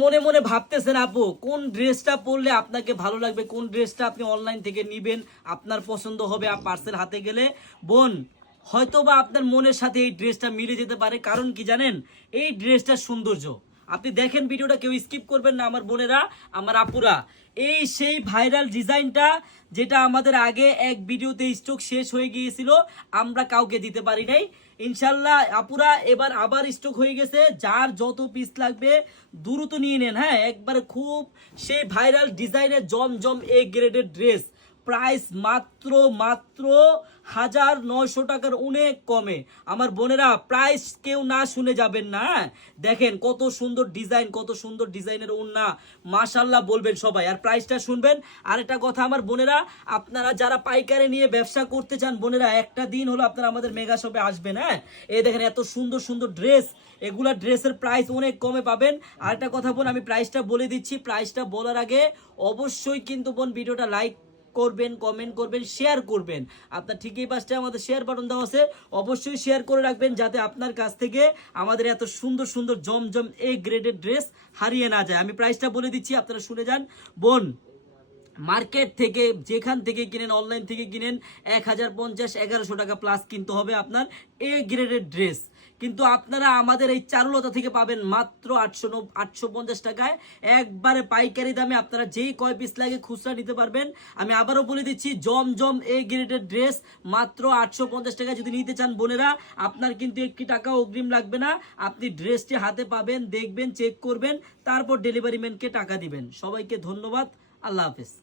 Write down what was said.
মনে মনে ভাবতেছেন আপু কোন ড্রেসটা পরলে আপনাকে ভালো লাগবে, কোন ড্রেসটা আপনি অনলাইন থেকে নিবেন, আপনার পছন্দ হবে পার্সেল হাতে গেলে। বোন, হয়তোবা আপনার মনের সাথে এই ড্রেসটা মিলে যেতে পারে। কারণ কি জানেন, এই ড্রেসটার সৌন্দর্য আপনি দেখেন, ভিডিওটা কেউ স্কিপ করবেন না আমার বোনেরা, আমার আপুরা। এই সেই ভাইরাল ডিজাইনটা যেটা আমাদের আগে এক ভিডিওতে স্টক শেষ হয়ে গিয়েছিল, আমরা কাউকে দিতে পারি নাই। ইনশাল্লাহ আপুরা এবার আবার স্টক হয়ে গেছে, যার যত পিস লাগবে দ্রুত নিয়ে নেন। হ্যাঁ, একবারে খুব সেই ভাইরাল ডিজাইনের জমজম এ গ্রেডের ড্রেস, প্রাইস মাত্র মাত্র 1900 টাকার অনেক কমে। আমার বোনেরা প্রাইস কেউ না শুনে যাবেন না। দেখেন কত সুন্দর ডিজাইন, কত সুন্দর ডিজাইনের ওড়না, মাশাল্লাহ বলবেন সবাই। আর প্রাইসটা শুনবেন। আর একটা কথা আমার বোনেরা, আপনারা যারা পাইকারি নিয়ে ব্যবসা করতে চান বোনেরা, একটা দিন হলো আপনারা আমাদের মেগা শপে আসবেন। হ্যাঁ, এই দেখেন এত সুন্দর সুন্দর ড্রেস, এগুলা ড্রেসের প্রাইস অনেক কমে পাবেন। আর একটা কথা বোন, আমি প্রাইসটা বলে দিচ্ছি। প্রাইসটা বলার আগে অবশ্যই কিন্তু বোন ভিডিওটা লাইক করবেন, কমেন্ট করবেন, শেয়ার করবেন। আপনার ঠিকই পাশে আমাদের শেয়ার বাটন দেওয়া আছে, অবশ্যই শেয়ার করে রাখবেন যাতে আপনার কাছ থেকে আমাদের এত সুন্দর সুন্দর জমজম এ গ্রেডের ড্রেস হারিয়ে না যায়। আমি প্রাইসটা বলে দিচ্ছি, আপনারা শুনে যান। বোন, মার্কেট থেকে যেখান থেকে কিনেন, অনলাইন থেকে কিনেন, 1050-1100 টাকা প্লাস কিনতে হবে আপনার এ গ্রেডের ড্রেস। কিন্তু আপনারা আমাদের এই চারুলতা থেকে পাবেন মাত্র 850 টাকায়, একবারে পাইকারি দামে। আপনারা যেই কয় পিস লাগে খুচরা নিতে পারবেন। আমি আবারও বলে দিচ্ছি, জমজম এ গ্রেডের ড্রেস মাত্র 850 টাকায় যদি নিতে চান বোনেরা, আপনার কিন্তু 1 টাকা অগ্রিম লাগবে না। আপনি ড্রেসটি হাতে পাবেন, দেখবেন, চেক করবেন, তারপর ডেলিভারি ম্যানকে টাকা দিবেন। সবাইকে ধন্যবাদ, আল্লাহ হাফেজ।